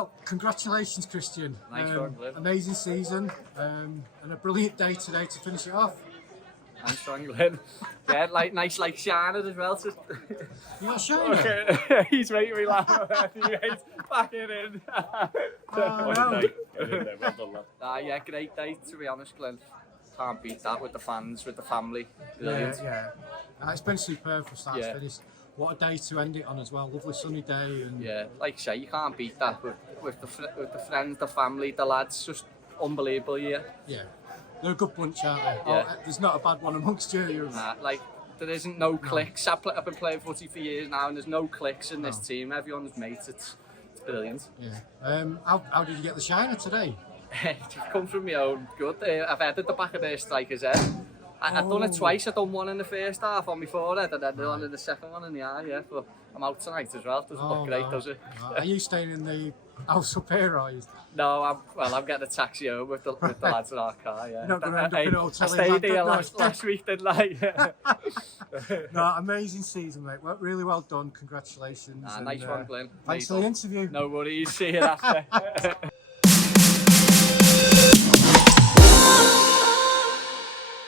Well, congratulations, Kristian. Nice one, Glenn. Amazing season and a brilliant day today to finish it off. Nice one, Glenn. Yeah, nice shiner as well. You got a shiner? Okay. He's making me laugh. He's back it in. No. Yeah, great day to be honest, Glenn. Can't beat that with the fans, with the family. Brilliant. Yeah. It's been superb from start to finish. What a day to end it on as well. Lovely sunny day. And yeah, like I say, you can't beat that with the friends, the family, the lads. Just unbelievable, yeah. Yeah. They're a good bunch, aren't they? Yeah. Oh, there's not a bad one amongst you. Like, there isn't no cliques. I've been playing footy for years now, and there's no cliques in this team. Everyone's mates. It's brilliant. Yeah. How did you get the shiner today? It's come from my own good. I've headed the back of their striker's head. I've done it twice. I've done one in the first half on my forehead, and then the one in the second one in the eye. Yeah, but I'm out tonight as well. Doesn't look great, does it? Are you staying in the house up here, or are you? No, I'm getting a taxi home with the lads in our car. Yeah. You're not going to end up in a hotel. I stayed here last week, didn't I? No, amazing season, mate. Well, really well done. Congratulations. Nice one, Glenn. Thanks for the interview. No worries. See you after.